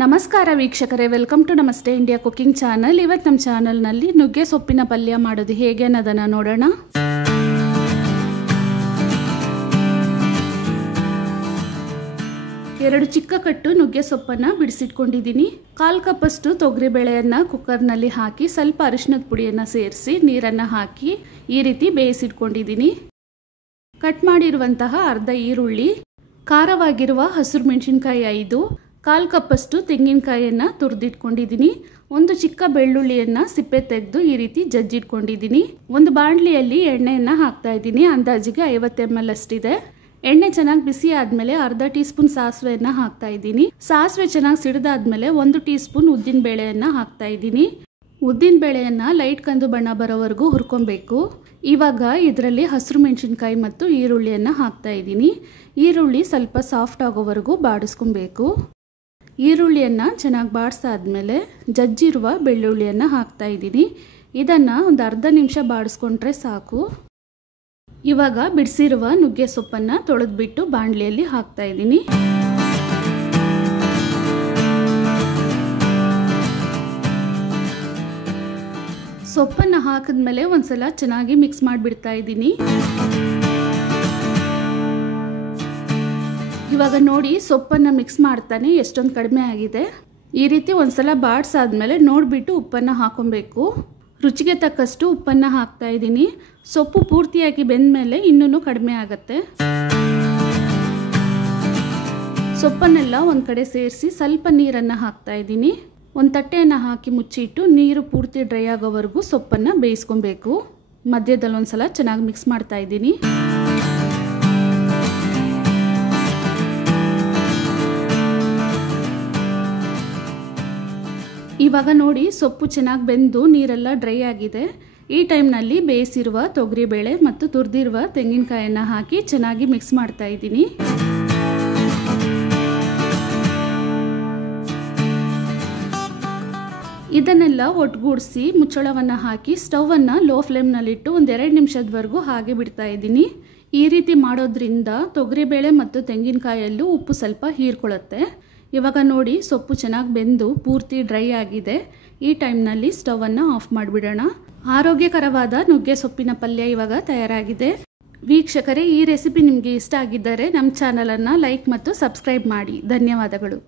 ನಮಸ್ಕಾರ ವೀಕ್ಷಕರೇ, welcome to ನಮಸ್ತೆ ಇಂಡಿಯಾ ಕುಕಿಂಗ್ ಚಾನಲ್. ಇವತ್ತು ನಮ್ಮ ಚಾನಲ್ನಲ್ಲಿ ನುಗ್ಗೆ ಸೊಪ್ಪಿನ ಪಲ್ಯ ಮಾಡೋದು ಹೇಗೆ ಅನ್ನೋದನ್ನು ನೋಡೋಣ. ಎರಡು ಚಿಕ್ಕ ಕಟ್ಟು ನುಗ್ಗೆ ಸೊಪ್ಪನ್ನು ಬಿಡಿಸಿಟ್ಕೊಂಡಿದ್ದೀನಿ. 1/4 ಕಪ್ಪಷ್ಟು ತೊಗರಿಬೇಳೆಯನ್ನು ಕುಕ್ಕರ್ನಲ್ಲಿ ಹಾಕಿ ಸ್ವಲ್ಪ ಅರಿಶಿನದ ಪುಡಿಯನ್ನು ಸೇರಿಸಿ ನೀರನ್ನು ಹಾಕಿ ಈ ರೀತಿ ಬೇಯಿಸಿಟ್ಕೊಂಡಿದ್ದೀನಿ. ಕಟ್ ಮಾಡಿರುವಂತಹ ಅರ್ಧ ಈರುಳ್ಳಿ, ಖಾರವಾಗಿರುವ ಹಸಿರು ಮೆಣಸಿನಕಾಯಿ 5, 1/4 ಕಪ್ಪಷ್ಟು ತೆಂಗಿನಕಾಯಿಯನ್ನು ತುರಿದಿಟ್ಕೊಂಡಿದ್ದೀನಿ. ಒಂದು ಚಿಕ್ಕ ಬೆಳ್ಳುಳ್ಳಿಯನ್ನು ಸಿಪ್ಪೆ ತೆಗೆದು ಈ ರೀತಿ ಜಜ್ಜಿಟ್ಕೊಂಡಿದ್ದೀನಿ. ಒಂದು ಬಾಣಲಿಯಲ್ಲಿ ಎಣ್ಣೆಯನ್ನು ಹಾಕ್ತಾ ಇದ್ದೀನಿ. ಅಂದಾಜಿಗೆ 50 ml ಅಷ್ಟಿದೆ. ಎಣ್ಣೆ ಚೆನ್ನಾಗಿ ಬಿಸಿ ಆದಮೇಲೆ ಅರ್ಧ ಟೀ ಸ್ಪೂನ್ ಸಾಸಿವೆಯನ್ನು ಹಾಕ್ತಾ ಇದ್ದೀನಿ. ಸಾಸಿವೆ ಚೆನ್ನಾಗಿ ಸಿಡಿದಾದ್ಮೇಲೆ 1 ಟೀ ಸ್ಪೂನ್ ಉದ್ದಿನ ಬೇಳೆಯನ್ನು ಹಾಕ್ತಾ ಇದ್ದೀನಿ. ಉದ್ದಿನ ಬೇಳೆಯನ್ನು ಲೈಟ್ ಕಂದು ಬಣ್ಣ ಬರೋವರೆಗೂ ಹುರ್ಕೊಬೇಕು. ಇವಾಗ ಇದರಲ್ಲಿ ಹಸಿರು ಮೆಣಸಿನಕಾಯಿ ಮತ್ತು ಈರುಳ್ಳಿಯನ್ನು ಹಾಕ್ತಾ ಇದ್ದೀನಿ. ಈರುಳ್ಳಿ ಸ್ವಲ್ಪ ಸಾಫ್ಟ್ ಆಗೋವರೆಗೂ ಬಾಡಿಸ್ಕೊಬೇಕು. ಈರುಳ್ಳಿಯನ್ನು ಚೆನ್ನಾಗಿ ಬಾಡಿಸಾದ್ಮೇಲೆ ಜಜ್ಜಿರುವ ಬೆಳ್ಳುಳ್ಳಿಯನ್ನು ಹಾಕ್ತಾ ಇದ್ದೀನಿ. ಇದನ್ನು ಒಂದು ಅರ್ಧ ನಿಮಿಷ ಬಾಡಿಸ್ಕೊಂಡ್ರೆ ಸಾಕು. ಇವಾಗ ಬಿಡಿಸಿರುವ ನುಗ್ಗೆ ಸೊಪ್ಪನ್ನು ತೊಳೆದ್ಬಿಟ್ಟು ಬಾಣಲಿಯಲ್ಲಿ ಹಾಕ್ತಾ ಇದ್ದೀನಿ. ಸೊಪ್ಪನ್ನು ಹಾಕಿದ್ಮೇಲೆ ಒಂದ್ಸಲ ಚೆನ್ನಾಗಿ ಮಿಕ್ಸ್ ಮಾಡಿಬಿಡ್ತಾ ಇದ್ದೀನಿ. ಇವಾಗ ನೋಡಿ, ಸೊಪ್ಪನ್ನು ಮಿಕ್ಸ್ ಮಾಡ್ತಾನೆ ಎಷ್ಟೊಂದು ಕಡಿಮೆ ಆಗಿದೆ. ಈ ರೀತಿ ಒಂದ್ಸಲ ಬಾಡಿಸಾದ್ಮೇಲೆ ನೋಡಿಬಿಟ್ಟು ಉಪ್ಪನ್ನು ಹಾಕೊಬೇಕು. ರುಚಿಗೆ ತಕ್ಕಷ್ಟು ಉಪ್ಪನ್ನು ಹಾಕ್ತಾ ಇದ್ದೀನಿ. ಸೊಪ್ಪು ಪೂರ್ತಿಯಾಗಿ ಬೆಂದಮೇಲೆ ಇನ್ನೂ ಕಡಿಮೆ ಆಗುತ್ತೆ. ಸೊಪ್ಪನ್ನೆಲ್ಲ ಒಂದು ಕಡೆ ಸೇರಿಸಿ ಸ್ವಲ್ಪ ನೀರನ್ನು ಹಾಕ್ತಾ ಇದ್ದೀನಿ. ಒಂದು ತಟ್ಟೆಯನ್ನು ಹಾಕಿ ಮುಚ್ಚಿಟ್ಟು ನೀರು ಪೂರ್ತಿ ಡ್ರೈ ಆಗೋವರೆಗೂ ಸೊಪ್ಪನ್ನು ಬೇಯಿಸ್ಕೊಬೇಕು. ಮಧ್ಯದಲ್ಲಿ ಒಂದ್ಸಲ ಚೆನ್ನಾಗಿ ಮಿಕ್ಸ್ ಮಾಡ್ತಾ ಇದ್ದೀನಿ. ಇವಾಗ ನೋಡಿ, ಸೊಪ್ಪು ಚೆನ್ನಾಗಿ ಬೆಂದು ನೀರೆಲ್ಲ ಡ್ರೈ ಆಗಿದೆ. ಈ ಟೈಮ್ನಲ್ಲಿ ಬೇಯಿಸಿರುವ ತೊಗರಿಬೇಳೆ ಮತ್ತು ತುರಿದಿರುವ ತೆಂಗಿನಕಾಯನ್ನು ಹಾಕಿ ಚೆನ್ನಾಗಿ ಮಿಕ್ಸ್ ಮಾಡ್ತಾ ಇದ್ದೀನಿ. ಇದನ್ನೆಲ್ಲ ಒಟ್ಟುಗೂಡಿಸಿ ಮುಚ್ಚಳವನ್ನು ಹಾಕಿ ಸ್ಟವನ್ನು ಲೋ ಫ್ಲೇಮ್ನಲ್ಲಿಟ್ಟು ಒಂದು 2 ನಿಮಿಷದವರೆಗೂ ಹಾಗೆ ಬಿಡ್ತಾ ಇದ್ದೀನಿ. ಈ ರೀತಿ ಮಾಡೋದ್ರಿಂದ ತೊಗರಿಬೇಳೆ ಮತ್ತು ತೆಂಗಿನಕಾಯಲ್ಲೂ ಉಪ್ಪು ಸ್ವಲ್ಪ ಹೀರ್ಕೊಳ್ಳುತ್ತೆ. ಇವಾಗ ನೋಡಿ, ಸೊಪ್ಪು ಚೆನ್ನಾಗಿ ಬೆಂದು ಪೂರ್ತಿ ಡ್ರೈ ಆಗಿದೆ. ಈ ಟೈಮ್ನಲ್ಲಿ ಸ್ಟವನ್ನು ಆಫ್ ಮಾಡಿಬಿಡೋಣ. ಆರೋಗ್ಯಕರವಾದ ನುಗ್ಗೆ ಸೊಪ್ಪಿನ ಪಲ್ಯ ಇವಾಗ ತಯಾರಾಗಿದೆ. ವೀಕ್ಷಕರೇ, ಈ ರೆಸಿಪಿ ನಿಮಗೆ ಇಷ್ಟ ಆಗಿದ್ದರೆ ನಮ್ಮ ಚಾನಲನ್ನು ಲೈಕ್ ಮತ್ತು ಸಬ್ಸ್ಕ್ರೈಬ್ ಮಾಡಿ. ಧನ್ಯವಾದಗಳು.